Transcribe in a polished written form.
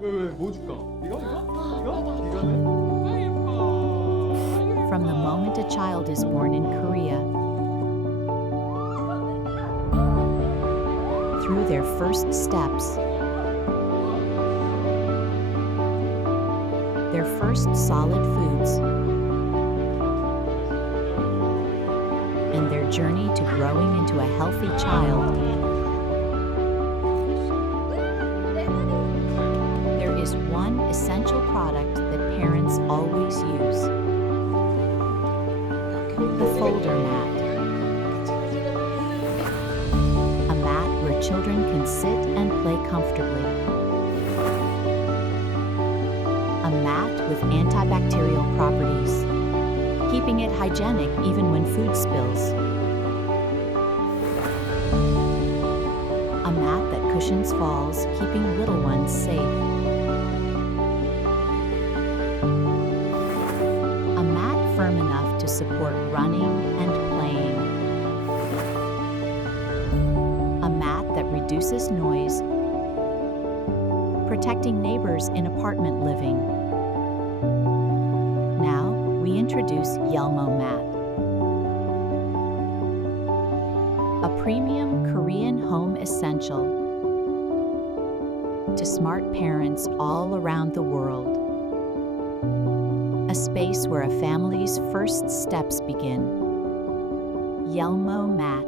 왜, 뭐 줄까? 이거는? From the moment a child is born in Korea, through their first steps, their first solid foods, and their journey to growing into a healthy child, there is one essential product that parents always use: the folder mat. A mat where children can sit and play comfortably. A mat with antibacterial properties, keeping it hygienic even when food spills. A mat that cushions falls, keeping little ones safe. A mat firm enough to support running and playing. A mat that reduces noise, protecting neighbors in apartment living. Now, we introduce Yelmo Mat, a premium Korean home essential to smart parents all around the world. A space where a family's first steps begin. Yelmo Mat.